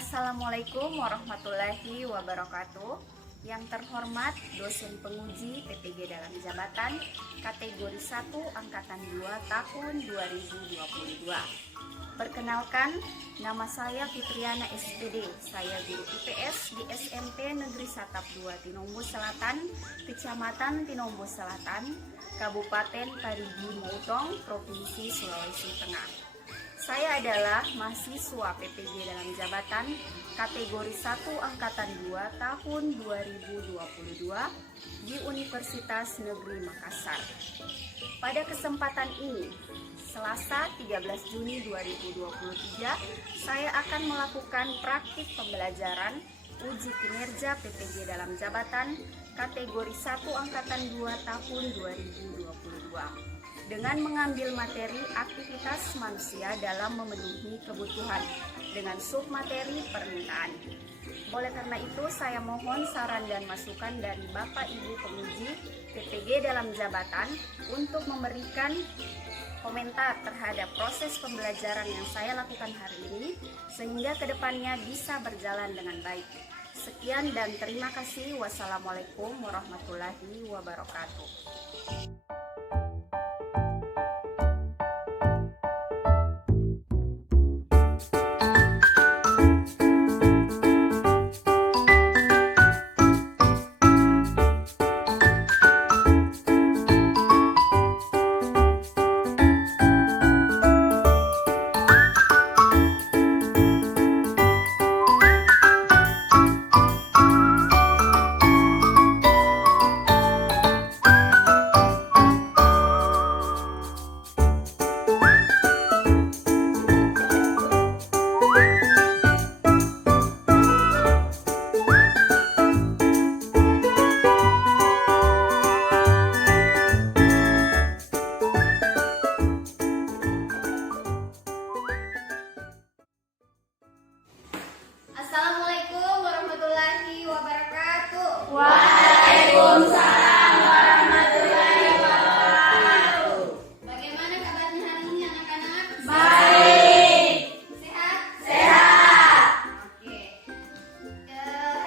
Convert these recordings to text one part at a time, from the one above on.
Assalamualaikum warahmatullahi wabarakatuh. Yang terhormat dosen penguji PPG dalam jabatan kategori 1 angkatan 2 tahun 2022. Perkenalkan, nama saya Fitriana SPD. Saya guru IPS di SMP Negeri Satap 2 Tinombo Selatan, Kecamatan Tinombo Selatan, Kabupaten Parigi Mutong, Provinsi Sulawesi Tengah. Saya adalah mahasiswa PPG dalam jabatan kategori 1 angkatan 2 tahun 2022 di Universitas Negeri Makassar. Pada kesempatan ini, Selasa 13 Juni 2023, saya akan melakukan praktik pembelajaran uji kinerja PPG dalam jabatan kategori 1 angkatan 2 tahun 2022. Dengan mengambil materi aktivitas manusia dalam memenuhi kebutuhan dengan submateri permintaan. Oleh karena itu, saya mohon saran dan masukan dari Bapak Ibu penguji PPG dalam jabatan untuk memberikan komentar terhadap proses pembelajaran yang saya lakukan hari ini sehingga kedepannya bisa berjalan dengan baik. Sekian dan terima kasih. Wassalamualaikum warahmatullahi wabarakatuh. Assalamualaikum warahmatullahi wabarakatuh. Waalaikumsalam warahmatullahi wabarakatuh. Bagaimana kabarnya hari ini anak-anak? Baik. Sehat? Sehat. Oke.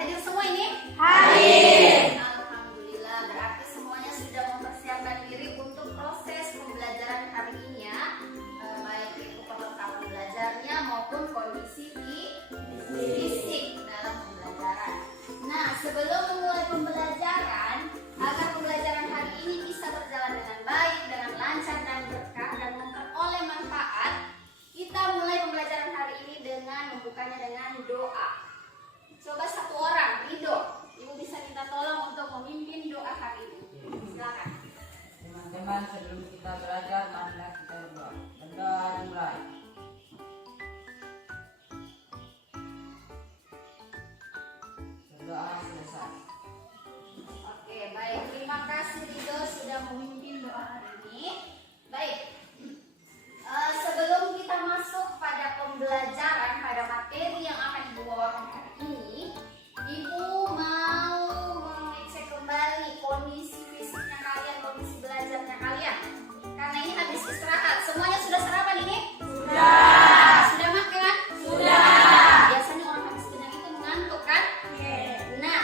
Hadir semua ini? Hadir. Alhamdulillah, berarti semuanya sudah mempersiapkan diri untuk proses pembelajaran hari ini ya. Baik itu perlengkapan belajarnya maupun kondisi fisik dalam pembelajaran. Nah, sebelum memulai pembelajaran, agar pembelajaran hari ini bisa berjalan dengan baik, dengan lancar dan berkah dan memperoleh manfaat, kita mulai pembelajaran hari ini dengan membukanya dengan doa. Coba satu orang, Rido, Ibu bisa minta tolong untuk memimpin doa hari ini. Silakan. Teman-teman, sebelum kita belajar, marilah kita berdoa. Berdoa dimulai. Berdoa selesai. Oke, baik. Terima kasih Rido sudah memimpin doa hari ini. Baik. Sebelum kita masuk pada pembelajaran, pada materi yang akan Ibu bawakan hari ini, Ibu mau mengecek kembali kondisi fisiknya kalian, kondisi belajarnya kalian. Karena ini habis istirahat. Semuanya sudah sarapan ini? Sudah. Sudah makan? Sudah. Biasanya orang habis kenyang itu mengantuk kan? Nah,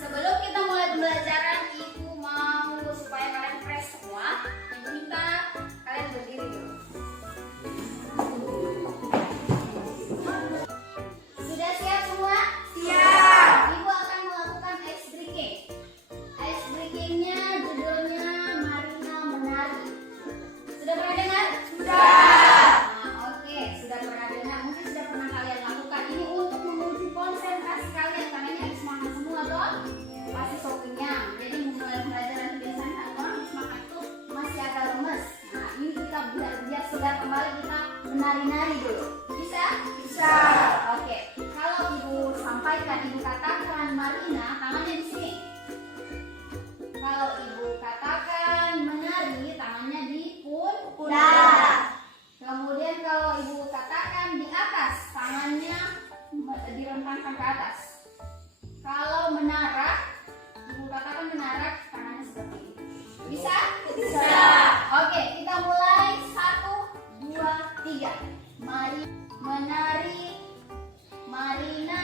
sebelum kita mulai pembelajaran, Ibu mau supaya kalian fresh semua, Ibu minta kalian berdiri dulu. Sudah siap semua? Siap. Ibu akan melakukan ice breaking. Ice breakingnya judulnya Marina Menari. Sudah pernah dengar? Sudah. Nah, oke, sudah pernah dengar. Mungkin sudah pernah kalian lakukan. Ini untuk menguji konsentrasi kalian karena ini habis makan semua toh. Pasti so kenyang. Jadi memulai pembelajaran biasanya orang habis makan tuh masih agak lemes. Nah, ini kita biar segar kembali kita menari-nari dulu. Bisa? Bisa. Oke. Kalau Ibu sampaikan, Ibu katakan Marina, tangannya di sini. Kalau Ibu katakan menari, tangannya di pundak. Kemudian kalau Ibu katakan di atas, tangannya direntangkan ke atas. Kalau menara, Ibu katakan menara, tangannya seperti ini. Bisa? Bisa. Oke, kita mulai. 1, 2, 3. Mari menari Marina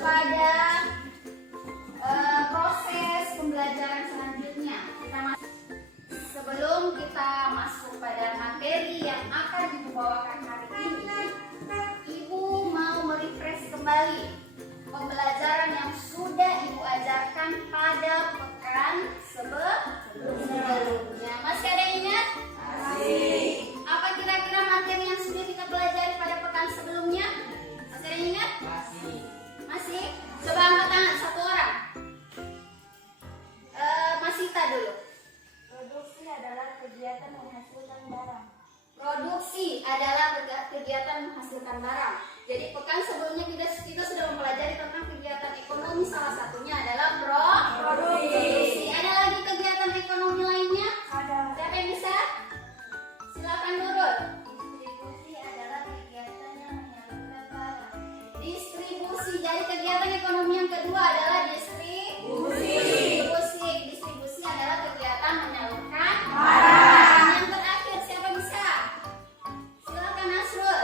pada proses pembelajaran selanjutnya. Sebelum kita masuk pada materi yang akan dibawakan hari ini, Ibu mau merefresh kembali pembelajaran yang sudah Ibu ajarkan pada pekan sebelumnya. Masih ada yang ingat? Masih. Apa kira-kira materi yang sudah kita pelajari pada pekan sebelumnya? Masih ada yang ingat? Masih. Masih? Coba angkat tangan satu orang. Masita dulu. Produksi adalah kegiatan menghasilkan barang. Produksi adalah kegiatan menghasilkan barang. Jadi pekan sebelumnya kita sudah mempelajari tentang kegiatan ekonomi, salah satunya adalah produksi. Ada lagi kegiatan ekonomi lainnya? Ada. Siapa yang bisa? Silakan Nurul. Distribusi adalah kegiatan yang menyalurkan barang. Distribusi. Jadi kegiatan ekonomi yang kedua adalah Distribusi adalah kegiatan menyalurkan barang. Yang terakhir siapa bisa? Silakan Nasrul.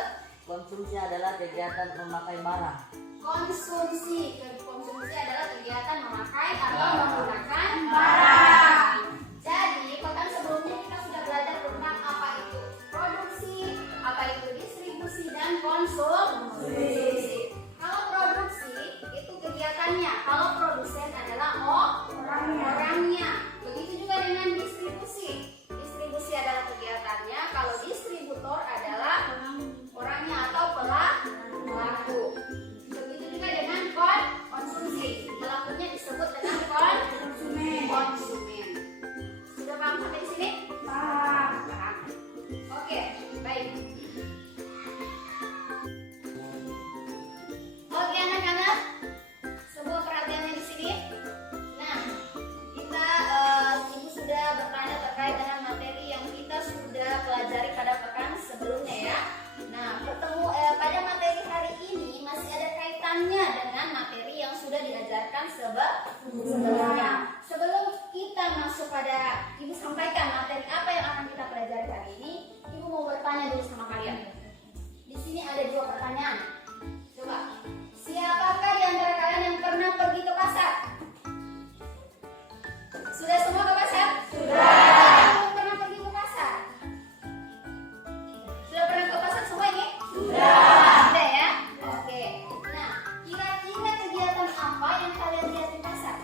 Konsumsi adalah kegiatan memakai barang. Konsumsi adalah kegiatan memakai atau menggunakan barang. Jadi pekan sebelumnya kita sudah belajar tentang apa itu produksi, apa itu distribusi dan konsumsi. Kalau produksi itu kegiatannya, kalau produsen adalah orangnya. Begitu juga dengan distribusi. Distribusi adalah kegiatannya, kalau distributor adalah orangnya atau pelaku. Begitu juga dengan konsumsi. Pelakunya disebut dengan konsumen. Sudah paham sampai di sini? Paham. Oke, baik. Oke anak-anak, sebuah perhatiannya di sini. Nah, Ibu sudah bertanya terkait dengan materi yang kita sudah pelajari pada pekan sebelumnya ya. Nah, pada materi hari ini masih ada kaitannya dengan materi yang sudah diajarkan sebelumnya. Sebelum kita masuk pada Ibu sampaikan materi apa yang akan kita pelajari hari ini, Ibu mau bertanya dulu sama kalian. Di sini ada 2 pertanyaan. Coba, siapakah di antara kalian yang pernah pergi ke pasar? Sudah semua ke pasar? Sudah. Yang pernah pergi ke pasar? Sudah pernah ke pasar semua ini? Sudah ya? Oke. Nah, kira-kira kegiatan apa yang kalian lihat di pasar?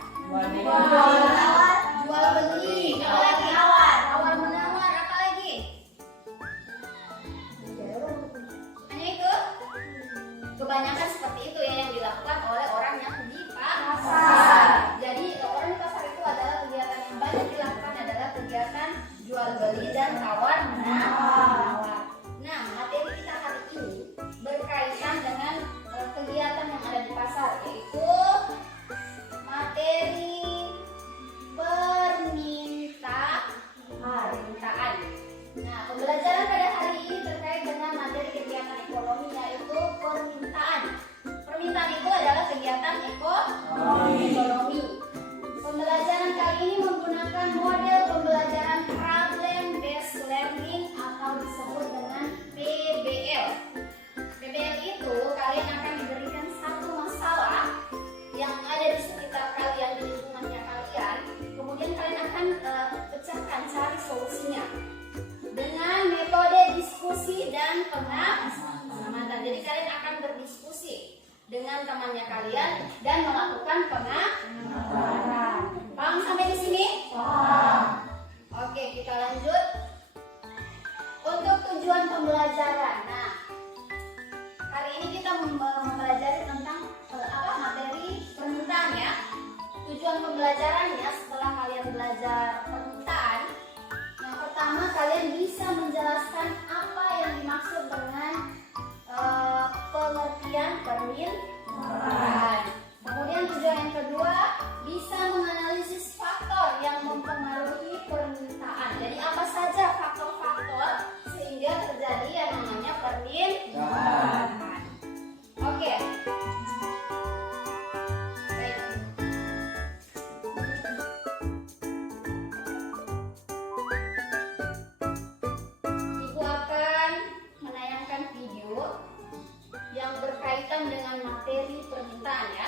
Jual beli. Apa lagi? Tawar menawar. Apa lagi? Hanya itu? Kebanyakan seperti itu ya yang dilakukan oleh orang yang di pasar. Jadi orang di pasar itu adalah kegiatan yang banyak dilakukan adalah kegiatan jual beli dan tawar menawar. Nah, materi kita hari ini berkaitan dengan kegiatan yang ada di pasar, yaitu materi permintaan. Nah, pembelajaran pada hari ini terkait dengan materi kegiatan ekonomi yaitu permintaan. Permintaan itu adalah kegiatan ekonomi. Pembelajaran kali ini menggunakan model pembelajaran problem based learning atau disebut dengan PBL. PBL itu kalian akan diberikan satu masalah yang ada di sekitar kalian, di lingkungannya kalian. Kemudian kalian akan pecahkan, cari solusinya dengan metode diskusi dan pengamatan. Jadi kalian akan berdiskusi dengan temannya kalian dan melakukan pengamatan. Paham sampai di sini? Paham. Oke, kita lanjut. Untuk tujuan pembelajaran. Nah, hari ini kita mempelajari tentang materi permintaan ya. Tujuan pembelajarannya setelah kalian belajar permintaan, yang pertama kalian bisa menjelaskan apa yang dimaksud dengan pengertian permintaan. Kemudian tujuan yang kedua bisa menganalisis faktor yang mempengaruhi permintaan. Jadi apa saja faktor-faktor sehingga terjadi yang namanya permintaan. Oke. Baik. Ibu akan menayangkan video yang berkaitan dengan materi permintaan ya.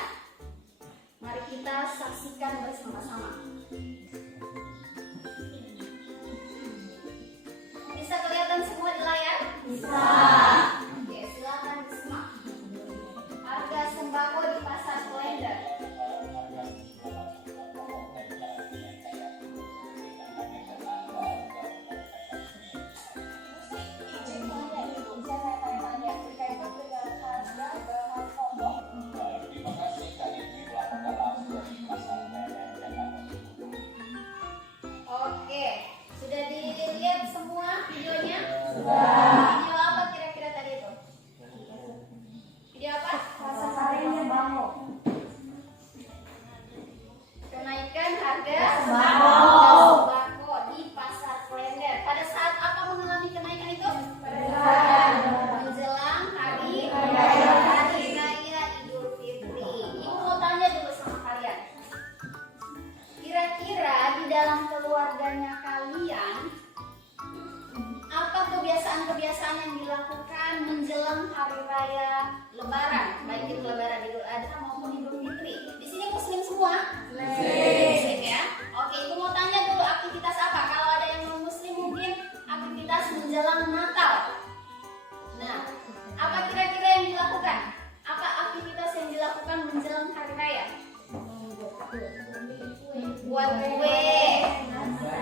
buat kue,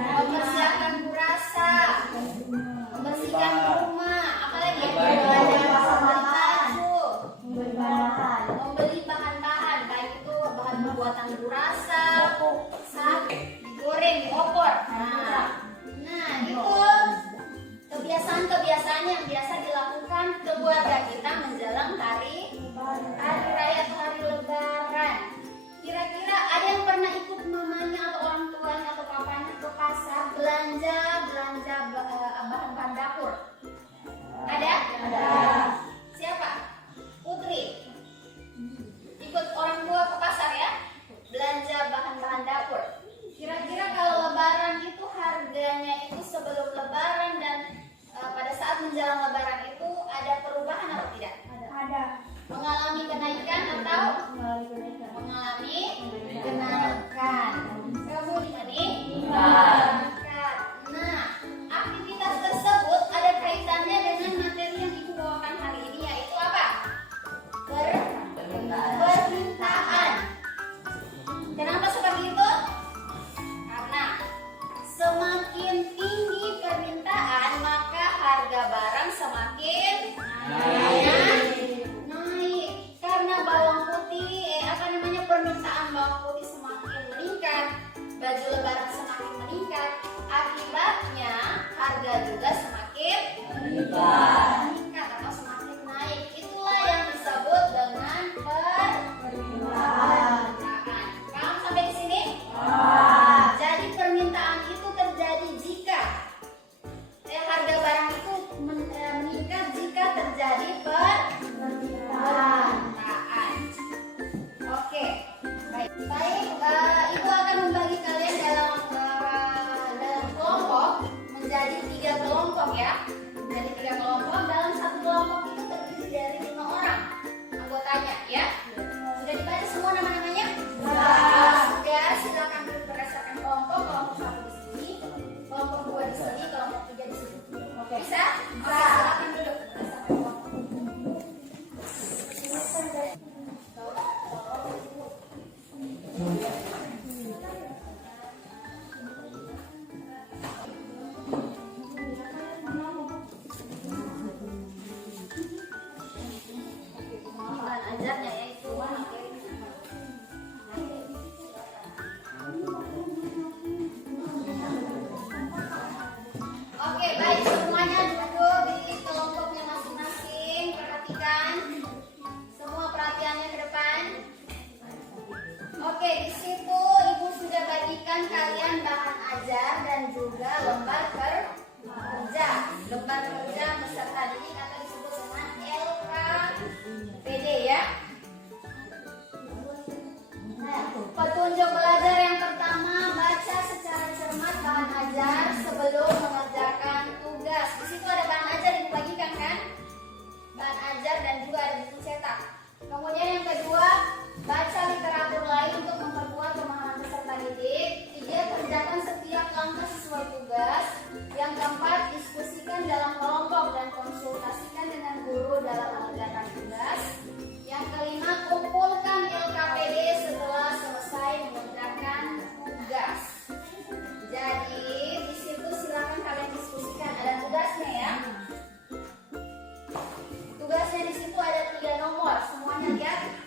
mempersiapkan burasa, membersihkan rumah, apalagi baju, membeli bahan-bahan baik itu bahan pembuatan burasa, digoreng, diopor. Nah itu kebiasaan-kebiasaan yang biasa dilakukan keluarga kita menjelang hari raya atau hari lebaran. Kira-kira ada yang pernah ikut mamanya atau orang tuanya atau papanya ke pasar belanja bahan-bahan dapur? Ada? Siapa? Putri. Ikut orang tua ke pasar ya? Belanja bahan-bahan dapur. Kira-kira kalau lebaran itu harganya itu sebelum lebaran dan pada saat menjelang lebaran itu ada perubahan atau tidak? Ada. Mengalami kenaikan atau mengalami kenaikan? Kamu meningkat. Nah, aktivitas tersebut ada kaitannya dengan materi yang ibu bawakan hari ini, yaitu apa? Permintaan. Kenapa seperti itu? Karena semakin tinggi permintaan, maka harga barang semakin naik. Karena bawang putih, permintaan bawang putih semakin meningkat, baju lebaran semakin meningkat, akibatnya harga juga semakin meningkat atau semakin naik. Itulah yang disebut dengan permintaan. Paham sampai di sini? Jadi permintaan itu terjadi jika harga barang itu meningkat jika terjadi permintaan. Oke, baik. Ibu akan membagi kalian dalam kelompok menjadi 3 kelompok ya. Menjadi 3 kelompok. Dalam satu kelompok itu terdiri dari 5 orang anggotanya ya. Sudah dibaca semua nama-namanya? Sudah. Silakan berdasarkan kelompok. Kelompok 1 di sini, kelompok 2 di sini, kelompok 3 di sini. Oke. Bisa? Oke, silakan duduk berdasarkan kelompok. Ajarnya yaitu Oke, baik, semuanya duduk di kelompoknya masing-masing. Perhatikan semua perhatiannya ke depan. Oke, di situ ibu sudah bagikan kalian bahan ajar dan juga lembar kerja. Lembar kerja peserta didik atau disebut dengan LKPD ya. Petunjuk belajar yang pertama, baca secara cermat bahan ajar sebelum mengerjakan tugas. Di situ ada bahan ajar yang dibagikan kan? Bahan ajar dan juga ada buku cetak. Kemudian yang kedua, baca literatur lain untuk memperkuat pemahaman peserta didik. 3, kerjakan setiap langkah sesuai tugas. Yang keempat, diskusikan dalam kelompok dan konsultasikan dengan guru dalam mengerjakan tugas. Yang kelima, kumpulkan LKPD setelah selesai mengerjakan tugas. Jadi di situ silakan kalian diskusikan. Ada tugasnya ya. Tugasnya di situ ada 3 nomor. Semuanya lihat.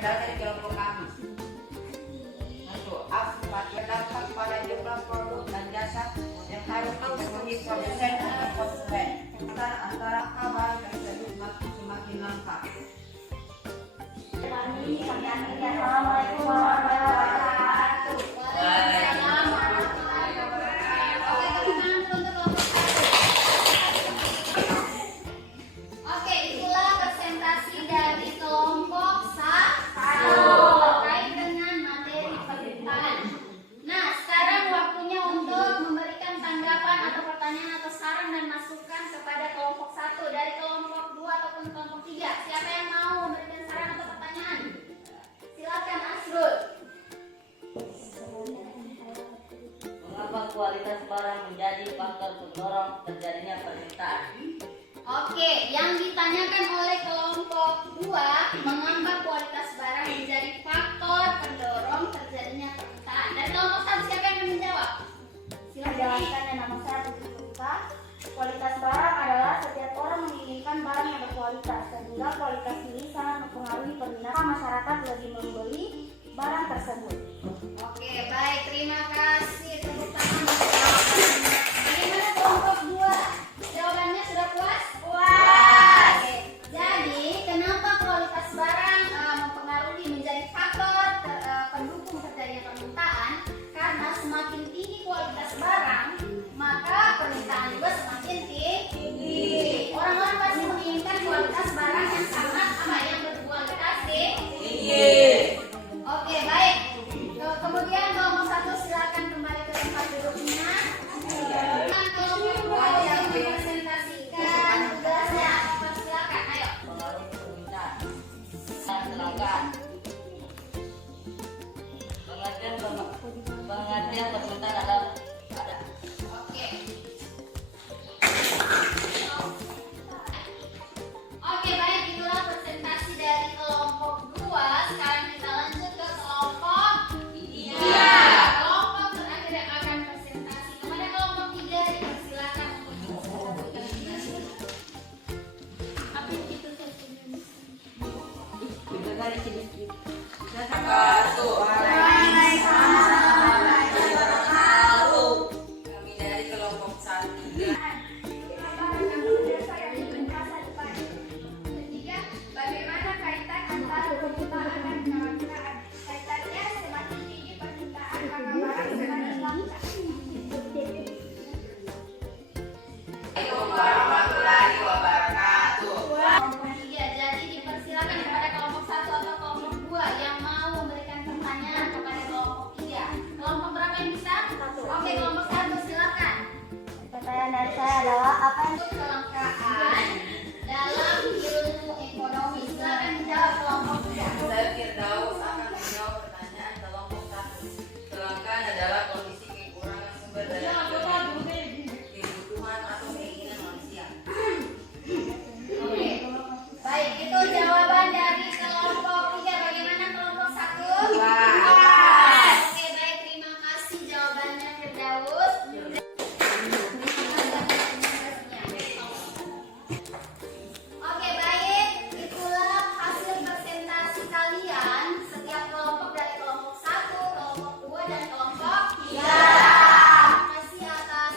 adalah dari kelompok kami. Satu, apa terdapat pada jumlah produk dan jasa yang harus dipenuhi produsen dan konsumen. Antara kabar tersebut semakin lengkap. Assalamualaikum warahmatullahi wabarakatuh. Oke, itulah presentasi dari kelompok satu terkait dengan materi permintaan. Nah, sekarang waktunya untuk memberikan tanggapan atau pertanyaan atau saran dan masukan kepada kelompok satu dari kelompok 2 ataupun kelompok 3. Siapa yang mau memberikan saran atau pertanyaan? Silakan Asrul. Mengapa kualitas barang menjadi faktor pendorong terjadinya permintaan? Oke, yang ditanyakan oleh kelompok 2, mengapa kualitas barang menjadi faktor pendorong terjadinya permintaan. Dari kelompok 1 siapa yang akan menjawab? Silakan. Menjelaskan yang nama saya Putri Sulika. Kualitas barang adalah setiap orang menginginkan barang yang berkualitas, sehingga kualitas ini sangat mempengaruhi peminatan masyarakat lebih membeli barang tersebut. Oke, baik, terima kasih. Tepuk tangan untuk jawabannya. Bagaimana kelompok 2? Jawabannya sudah puas? Puas. Oke. Jadi, kenapa kualitas barang mempengaruhi menjadi faktor pendukung terjadinya permintaan? Karena semakin tinggi kualitas barang, maka permintaan juga semakin tinggi. Orang-orang pasti menginginkan kualitas barang yang sangat yang berkualitas tinggi. Oke, baik. Kemudian kelompok 1 silakan kembali ke tempat duduknya. Kelompok 2 yang dipresentasikan tugasnya. Silakan, ayo. Pengaruh permintaan. Silakan. Pengertian permintaan adalah ada. Oke. Oke, baik, itulah presentasi dari kelompok 2. Sekarang kita lanjut ke kelompok 3. Kelompok terakhir yang akan presentasi kepada kelompok 3 dipersilakan untuk presentasi. Apa itu Kami dari kelompok 1. Ketiga, bagaimana kaitan antara permintaan dan kelangkaan? Kaitannya semakin tinggi permintaan maka barang semakin langka. Assalamualaikum warahmatullahi wabarakatuh. Kelompok 3, jadi dipersilakan kepada kelompok 1 atau kelompok 2 yang mau memberikan pertanyaan kepada kelompok 3. Kelompok berapa yang bisa? Oke, kelompok 1 silakan. Pertanyaan dari saya adalah apa yang Untuk kelangkaan dalam ilmu ekonomi, silakan menjawab kelompok 3. Saya Firdaus akan menjawab pertanyaan kelompok 1. Kelangkaan adalah kondisi kekurangan sumber daya kebutuhan atau keinginan manusia. Oke, baik, itu jawaban dari kelompok 3. Bagaimana kelompok 1? Oke, baik, terima kasih jawabannya Firdaus. Oke, baik, itulah hasil presentasi kalian. Setiap kelompok dari kelompok 1, kelompok 2, dan kelompok 3. Terima kasih atas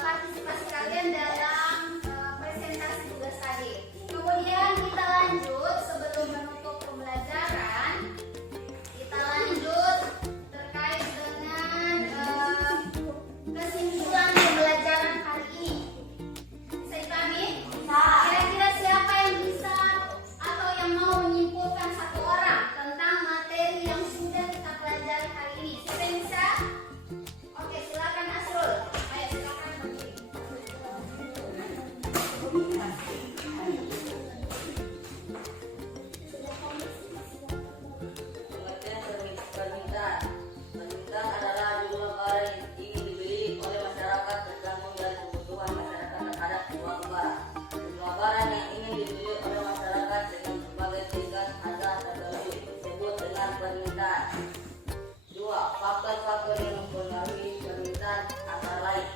partisipasi kalian dalam presentasi tugas tadi. Kemudian kita lanjut sebelum menutup pembelajaran. Kita lanjut terkait dengan kesimpulan pembelajaran hari ini. Bisa dipahami? Kira-kira siapa yang bisa atau yang mau menyimpulkan satu orang tentang materi yang sudah kita pelajari hari ini? Siapa yang bisa? Oke, silakan Asrul. Ayo, silakan berdiri. Pengertian permintaan. Permintaan adalah jumlah barang yang ingin dibeli oleh masyarakat tergantung dari kebutuhan masyarakat terhadap suatu barang. Jumlah barang yang ingin dibeli oleh masyarakat dengan berbagai tingkat harga tertentu disebut dengan permintaan. 2. Faktor-faktor yang mempengaruhi permintaan antara lain: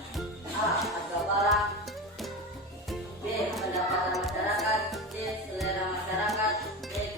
A. Harga barang, B. Pendapatan masyarakat, C. Selera masyarakat, D.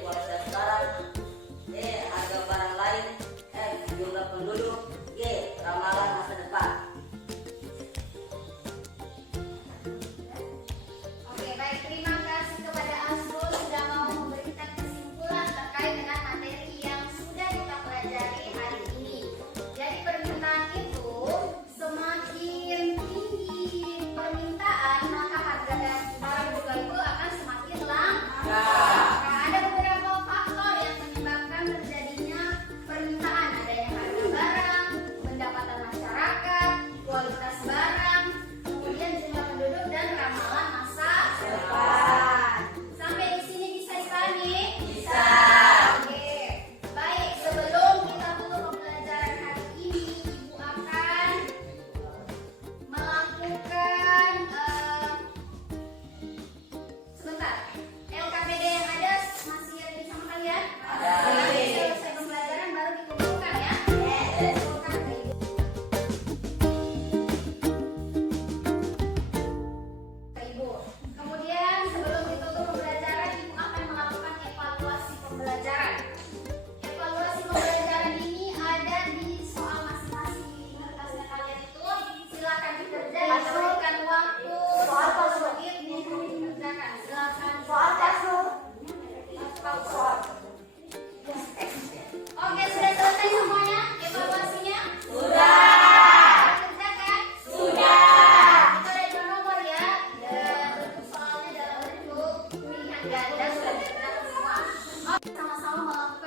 pembelajaran. Evaluasi pembelajaran ini ada di soal masing-masing di kertasnya kalian itu. Silakan dikerjain. Berikan waktu Soal 1 menit untuk dikerjakan. Silakan. Soal kasus. Soal. Oke, sudah selesai semuanya evaluasinya? Sudah. Kerjakan? Sudah. Kita ada 2 nomor ya. Dan bentuk soalnya dalam bentuk pilihan ganda sudah dikerjakan semua. Oke, sama-sama melakukan